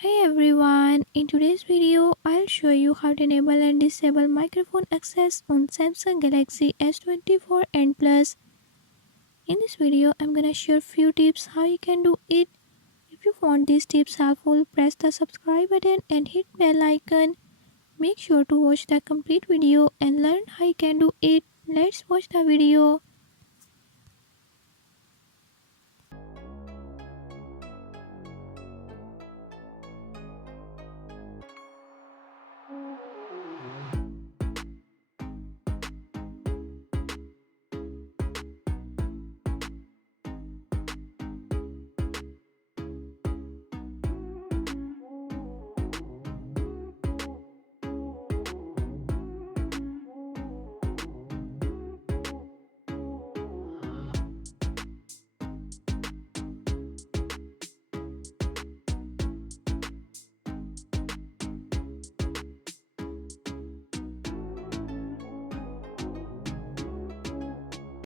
Hey everyone, in today's video I'll show you how to enable and disable microphone access on Samsung Galaxy S24 and Plus. In this video I'm gonna share few tips how you can do it. If you found these tips helpful, press the subscribe button and hit bell icon. Make sure to watch the complete video and learn how you can do it. Let's watch the video.